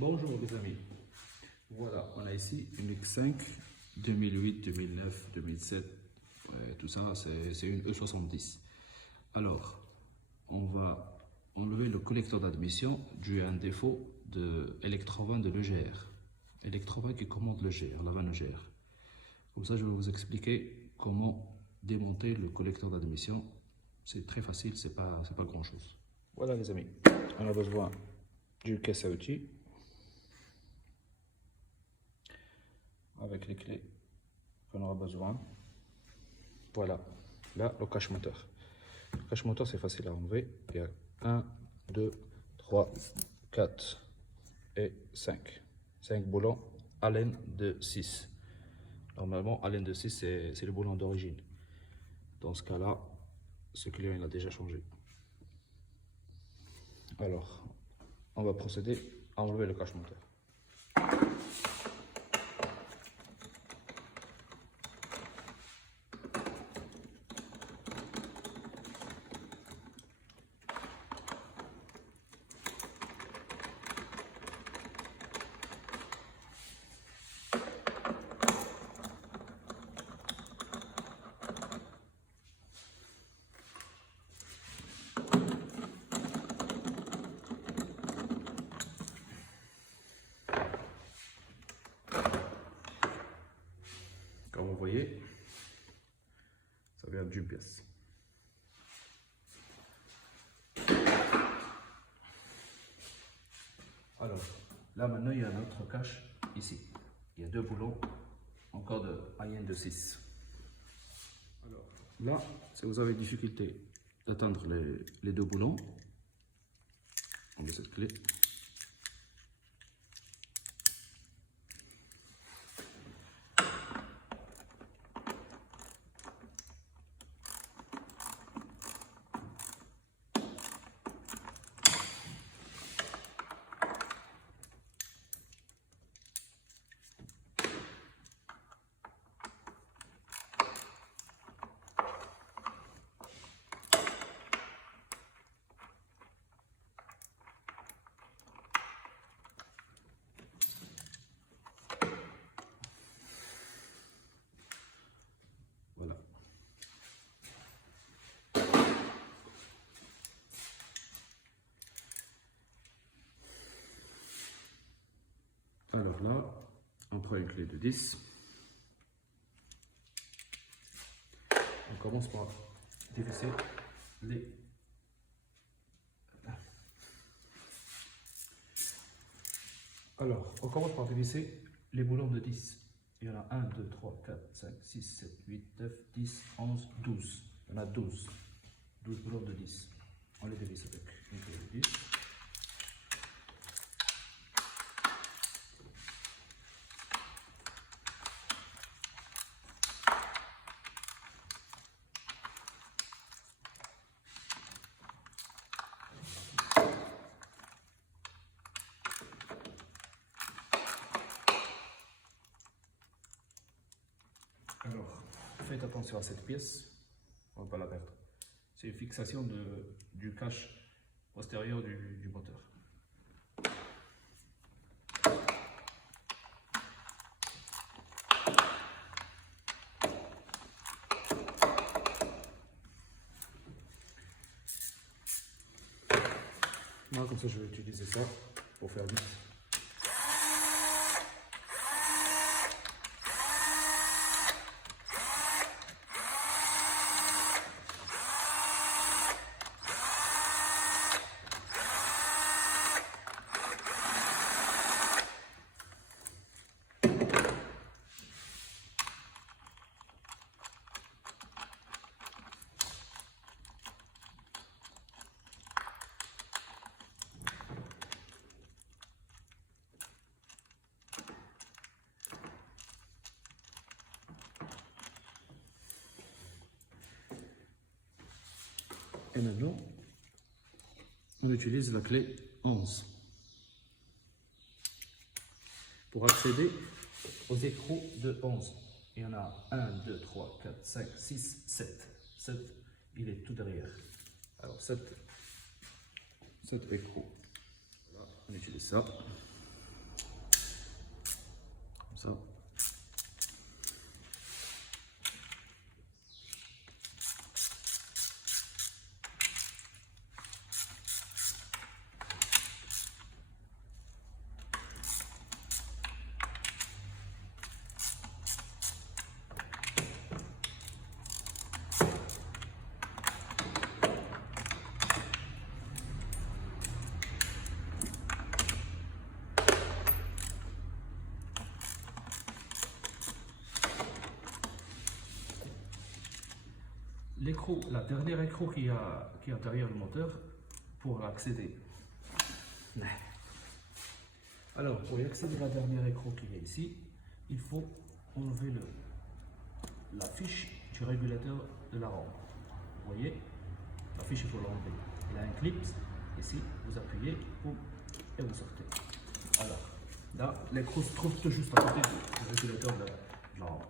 Bonjour les amis, voilà, on a ici une X5 2008, 2009, 2007, tout ça c'est une E70. Alors, on va enlever le collecteur d'admission dû à un défaut de électrovin de l'EGR. Électrovin qui commande l'EGR, la vanne EGR. Comme ça, je vais vous expliquer comment démonter le collecteur d'admission. C'est très facile, c'est pas grand chose. Voilà les amis, on a besoin d'une caisse à outils avec les clés qu'on aura besoin. Voilà, là le cache moteur. Le cache moteur c'est facile à enlever. Il y a 1, 2, 3, 4 et 5. 5 boulons Allen de 6. Normalement, Allen de 6 c'est le boulon d'origine. Dans ce cas-là, ce client il a déjà changé. Alors, on va procéder à enlever le cache moteur. Comme vous voyez, ça vient d'une pièce. Alors, là maintenant, il y a notre cache ici. Il y a deux boulons, encore de Allen de 6. Alors, là, si vous avez difficulté d'atteindre les deux boulons, on met cette clé. Voilà. Alors là, on prend une clé de 10. On commence par dévisser les... Alors, on commence par dévisser les boulons de 10. Il y en a 1, 2, 3, 4, 5, 6, 7, 8, 9, 10, 11, 12. Il y en a 12. 12 boulons de 10. On les dévisse avec une clé de 10. Alors, faites attention à cette pièce, on ne va pas la perdre. C'est une fixation du cache postérieur du moteur. Moi, comme ça, je vais utiliser ça pour faire vite. Et maintenant, on utilise la clé 11 pour accéder aux écrous de 11. Il y en a 1, 2, 3, 4, 5, 6, 7. 7, il est tout derrière. Alors 7 écrous. Voilà, on utilise ça. ça. L'écrou, la dernière écrou qui est derrière le moteur pour accéder. Alors, pour y accéder à la dernière écrou qui est ici, il faut enlever la fiche du régulateur de la rampe. Vous voyez, la fiche, il faut l'enlever. Il a un clip ici, vous appuyez, boum, et vous sortez. Alors, là, l'écrou se trouve tout juste à côté du régulateur de la rampe.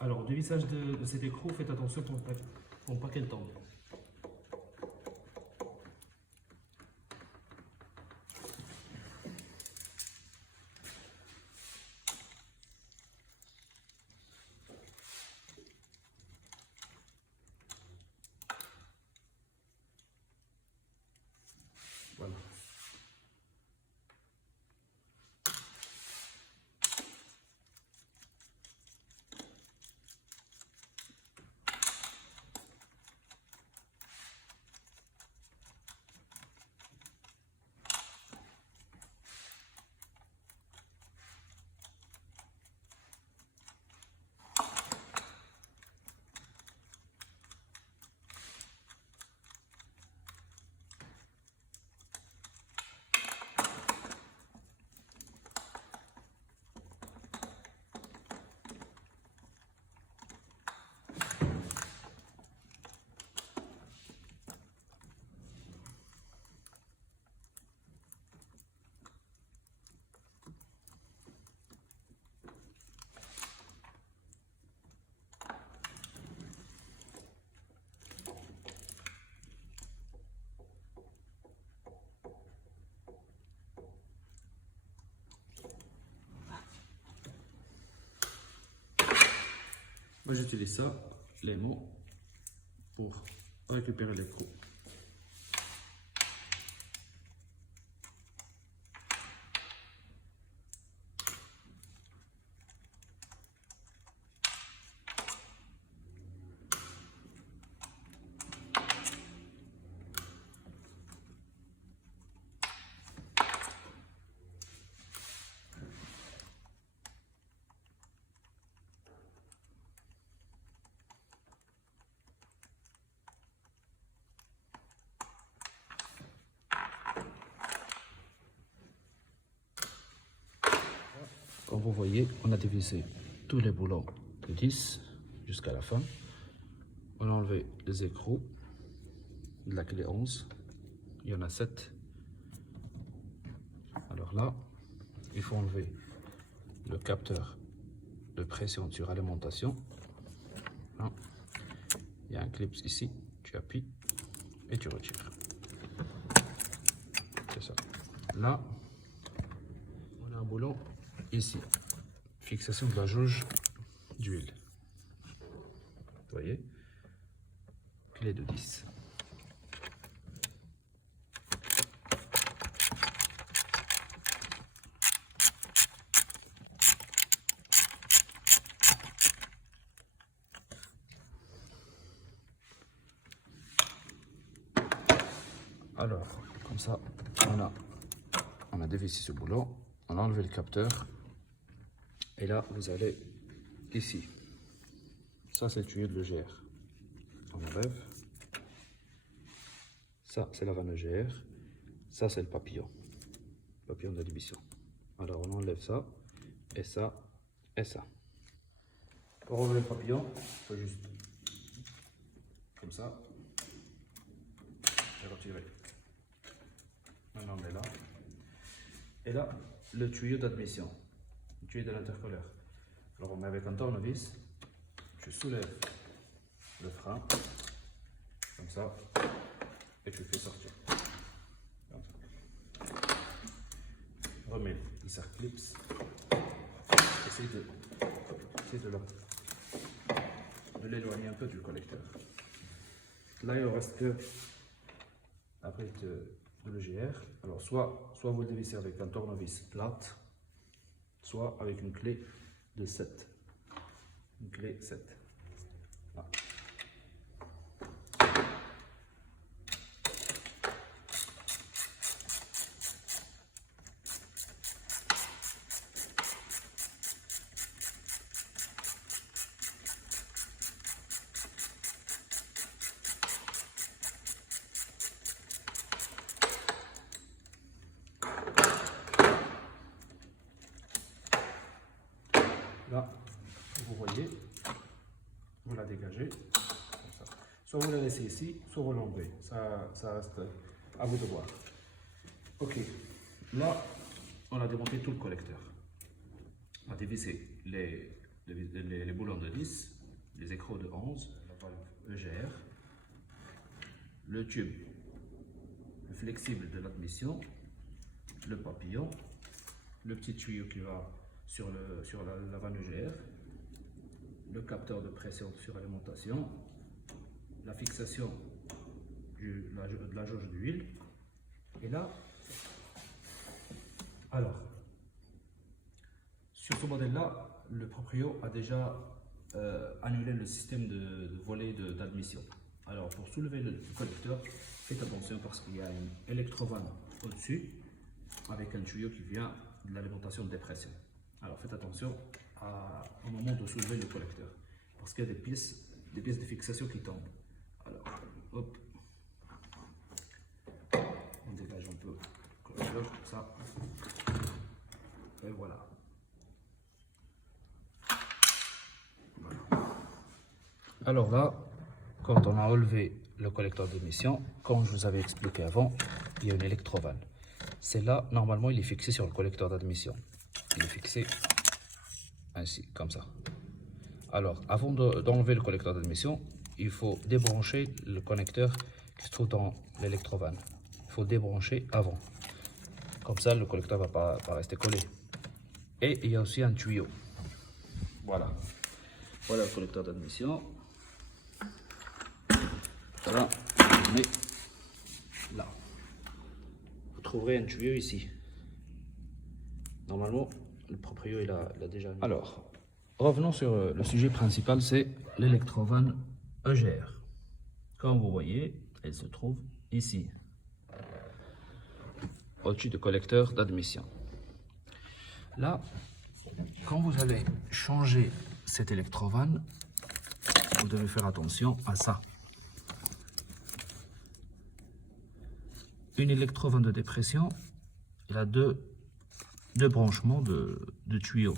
Alors, au dévissage de cet écrou, faites attention pour pas qu'elle tombe. Voilà. Moi, j'utilise ça, les mots, pour récupérer l'écrou. Comme vous voyez, on a dévissé tous les boulons de 10 jusqu'à la fin. On a enlevé les écrous de la clé 11. Il y en a 7. Alors là, il faut enlever le capteur de pression sur alimentation. Là, il y a un clip ici, tu appuies et tu retires. C'est ça. Là, on a un boulon ici. Fixation de la jauge d'huile. Vous voyez? Clé de 10. Alors, comme ça, on a dévissé ce boulon, on a enlevé le capteur. Et là, vous allez ici. Ça, c'est le tuyau de l'EGR. On enlève. Ça, c'est la vanne EGR. Ça, c'est le papillon. Papillon d'admission. Alors, on enlève ça, et ça, et ça. Pour enlever le papillon, il faut juste comme ça. Et retirer. Maintenant, on est là. Et là, le tuyau d'admission. Le tuyau de l'intercolaire. Alors, on met avec un tournevis. Je soulève le frein, comme ça, et tu fais sortir. Comme ça. Remets les clips. Essaye de l'éloigner un peu du collecteur. Là, il ne reste que après de l'EGR. Alors, soit vous le dévissez avec un tournevis plate, soit avec une clé de 7. Une clé 7. Là. Là, vous voyez, vous la dégagez, comme ça. Soit vous la laissez ici, soit vous l'enlevez. Ça reste à vous de voir. Ok, là, on a démonté tout le collecteur. On a dévissé les boulons de 10, les écrous de 11, la valve EGR, le tube, le flexible de l'admission, le papillon, le petit tuyau qui va sur la vanne EGR, le capteur de pression sur alimentation, la fixation de la jauge d'huile. Et là, alors, sur ce modèle-là, le proprio a déjà annulé le système de volet d'admission. Alors, pour soulever le collecteur, faites attention parce qu'il y a une électrovanne au-dessus avec un tuyau qui vient de l'alimentation de dépression. Alors faites attention au moment de soulever le collecteur parce qu'il y a des pièces de fixation qui tombent. Alors hop, on dégage un peu le collecteur comme ça et voilà. Alors là, quand on a enlevé le collecteur d'émission, comme je vous avais expliqué avant, il y a une électrovanne. C'est là, normalement, il est fixé sur le collecteur d'admission. Il est fixé ainsi, comme ça. Alors, avant d'enlever le collecteur d'admission, il faut débrancher le connecteur qui se trouve dans l'électrovanne. Il faut débrancher avant. Comme ça, le collecteur ne va pas rester collé. Et il y a aussi un tuyau. Voilà. Voilà le collecteur d'admission. Voilà, on est là. Vous trouverez un tuyau ici. Normalement, le proprio il a déjà mis. Alors, revenons sur le sujet principal, c'est l'électrovanne EGR. Comme vous voyez, elle se trouve ici, au-dessus du collecteur d'admission. Là, quand vous allez changer cette électrovanne, vous devez faire attention à ça. Une électrovanne de dépression, il a deux branchements de tuyaux.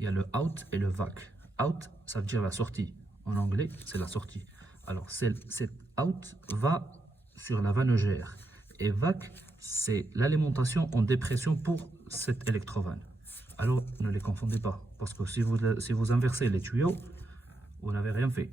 Il y a le out et le vac. Out, ça veut dire la sortie. En anglais, c'est la sortie. Alors, cette out va sur la vanne EGR. Et vac, c'est l'alimentation en dépression pour cette électrovanne. Alors, ne les confondez pas. Parce que si vous inversez les tuyaux, vous n'avez rien fait.